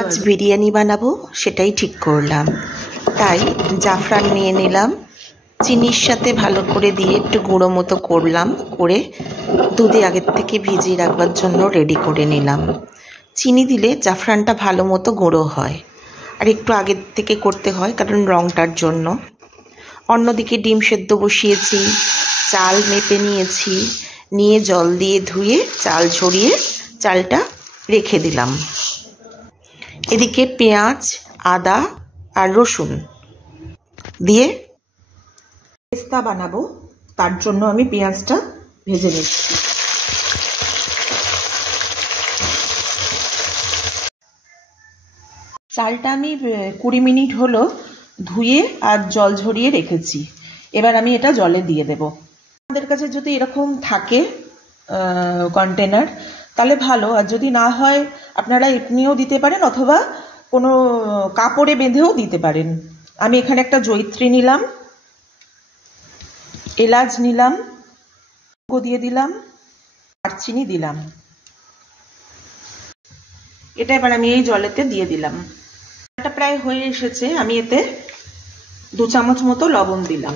আজ বিরিয়ানি বানাবো সেটাই ঠিক করলাম। তাই জাফরান নিয়ে নিলাম, চিনির সাথে ভালো করে দিয়ে একটু গুঁড়ো মতো করলাম, করে দুধে আগের থেকে ভিজিয়ে রাখবার জন্য রেডি করে নিলাম। চিনি দিলে জাফরানটা ভালো মতো গুঁড়ো হয়, আর একটু আগের থেকে করতে হয় কারণ রঙটার জন্য। অন্যদিকে ডিম সেদ্ধ বসিয়েছি, চাল মেপে নিয়েছি, নিয়ে জল দিয়ে ধুয়ে চাল ঝরিয়ে চালটা রেখে দিলাম। এদিকে পেঁয়াজ, আদা আর রসুন দিয়ে পেস্তা বানাবো, তার জন্য আমি পেঁয়াজটা ভেজে নিচ্ছি। চালটা আমি 20 মিনিট হলো ধুয়ে আর জল ঝরিয়ে রেখেছি। এবার আমি এটা জলে দিয়ে দেব। আমাদের কাছে যদি এরকম থাকে কন্টেনার তাহলে ভালো, আর যদি না হয় আপনারা এমনিও দিতে পারেন অথবা কোনো কাপড়ে বেঁধেও দিতে পারেন। আমি এখানে একটা জয়িত্রী নিলাম, এলাচ নিলাম, দিয়ে দিলাম, দারচিনি দিলাম। এটা এবার আমি এই জলেতে দিয়ে দিলাম। এটা প্রায় হয়ে এসেছে, আমি এতে 2 চামচ মতো লবণ দিলাম।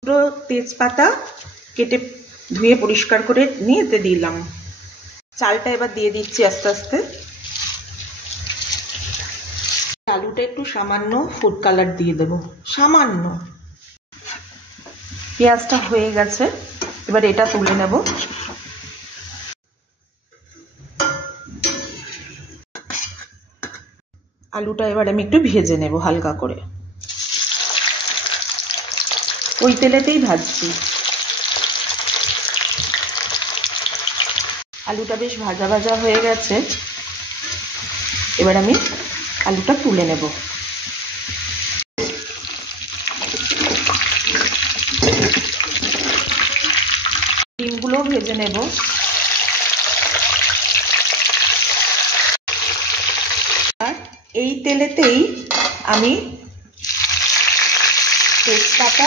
পুরো তেজপাতা কেটে ধুয়ে পরিষ্কার করে নিয়ে এতে দিলাম। চালটা এবার দিয়ে দিচ্ছি আস্তে আস্তে। আলুটা একটু সামান্য ফুড কালার দিয়ে দেব, সামান্য। পেঁয়াজটা হয়ে গেছে, এবার এটা তুলে নেব। আলুটা এবার আমি একটু ভেজে নেব হালকা করে, ওই তেলেতেই ভাজছি। আলুটা বেশ ভাজা ভাজা হয়ে গেছে, এবার আমি আলুটা তুলে নেব। ডিমগুলো ভেজে নেব। আর এই তেলেতেই আমি তেজপাতা,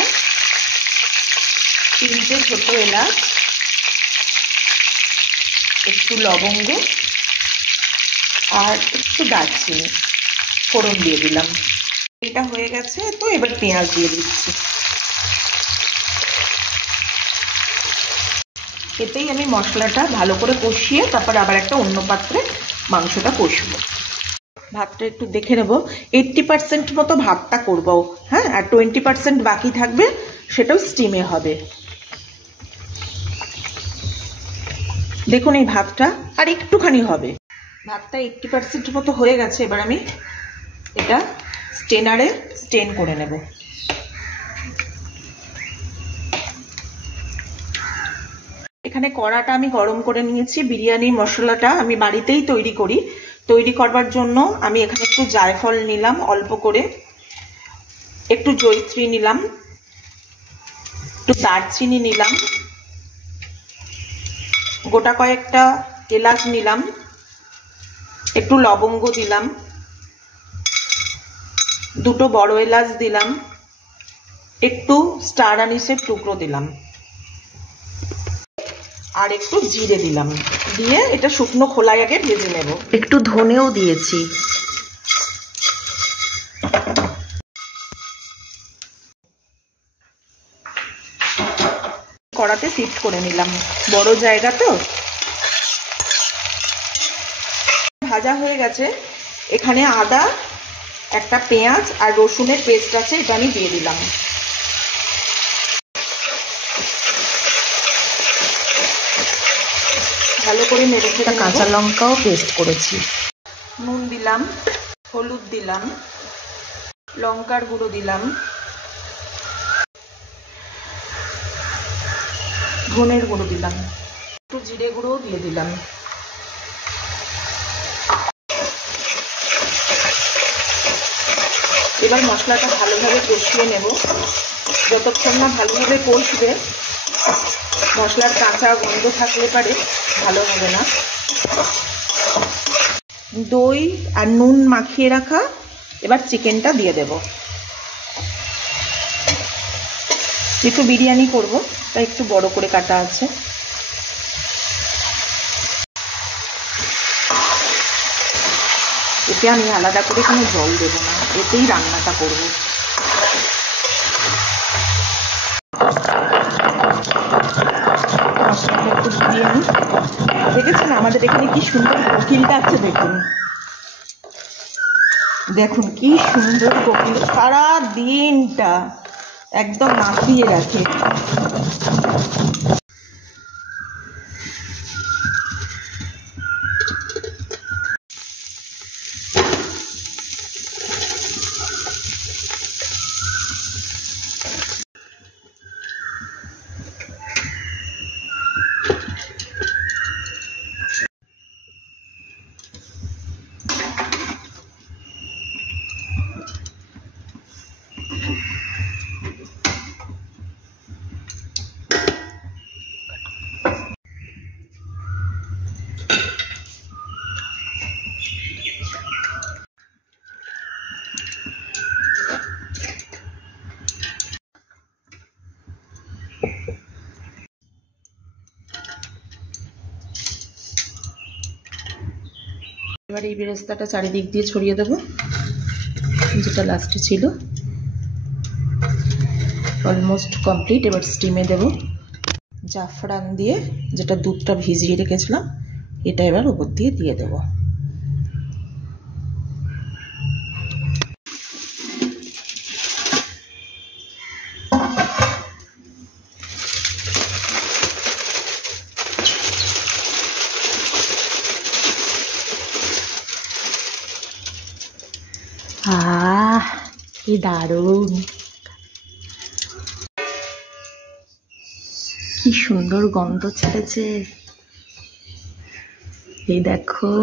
3টে ছোট এলাচ, একটু লবঙ্গ আর একটু দারচিনি ফোড়ন দিয়ে দিলাম। এটা হয়ে গেছে, তো এবার পেঁয়াজ দিয়ে দিচ্ছি। এতেই আমি মশলাটা ভালো করে কষিয়ে তারপর আবার একটা অন্য পাত্রে মাংসটা কষবো। ভাতটা একটু দেখে নেব, 80% মতো ভাতটা করবো, হ্যাঁ, আর 20% বাকি থাকবে, সেটাও স্টিমে হবে। দেখুন এই ভাতটা আর একটুখানি হবে। ভাতটা 80% মতো হয়ে গেছে, এবার আমি এটা স্টেনারে স্টেন করে নেব। এখানে কড়াটা আমি গরম করে নিয়েছি। বিরিয়ানির মশলাটা আমি বাড়িতেই তৈরি করি। তৈরি করবার জন্য আমি এখানে একটু জায়ফল নিলাম অল্প করে, একটু জয়িত্রী নিলাম, একটু দারচিনি নিলাম, গোটা কয়েকটা এলাচ নিলাম, একটু লবঙ্গ দিলাম, 2টো বড় এলাচ দিলাম, একটু স্টার আনিসের টুকরো দিলাম, আর একটু জিরে দিলাম। দিয়ে এটা শুকনো খোলায় আগে ভেজে নেব। একটু ধনেও দিয়েছি। কড়াতে শিফট করে নিলাম, বড় জায়গা তো। ভাজা হয়ে গেছে, এখানে আদা, একটা পেঁয়াজ আর রসুনের পেস্ট আছে, এটা আমি দিয়ে দিলাম। ভালো করে নেড়ে চেড়ে কাঁচা লঙ্কাও পেস্ট করেছি। নুন দিলাম, হলুদ দিলাম, লঙ্কার গুঁড়ো দিলাম, ধনের গুঁড়ো দিলাম, একটু জিরে গুঁড়োও দিয়ে দিলাম। এবার মশলাটা ভালোভাবে কষিয়ে নেব। যতক্ষণ না ভালোভাবে কষবে, মশলার কাঁচা গন্ধ থাকলে পারে ভালো হবে না। দই আর নুন মাখিয়ে রাখা এবার চিকেনটা দিয়ে দেব। একটু বিরিয়ানি করব তাই একটু বড় করে কাটা আছে। এতে আমি আলাদা করে কোনো জল দেব না, এতেই রান্নাটা করব। মশলাটা একটু দিয়ে নিই। দেখেছেন আমাদের এখানে কি সুন্দর কোকিলটা আছে, দেখুন দেখুন কি সুন্দর কোকিল, সারা দিনটা একদম মাতিয়ে রাখে। এবার এই বেরেস্তাটা চারিদিক দিয়ে ছড়িয়ে দেবো, যেটা লাস্টে ছিল। Almost complete. এবার স্টিমে দেব। জাফরান দিয়ে, যেটা দুধটা ভিজিয়ে রেখেছিলাম, এটা এবার উপর দিয়ে দিয়ে দেব। আহ, কি দারুণ, কি সুন্দর গন্ধ ছেড়েছে। এই দেখো,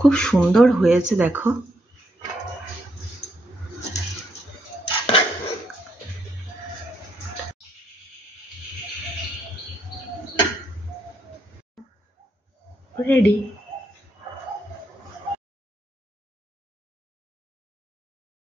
খুব সুন্দর হয়েছে দেখো। রেডি।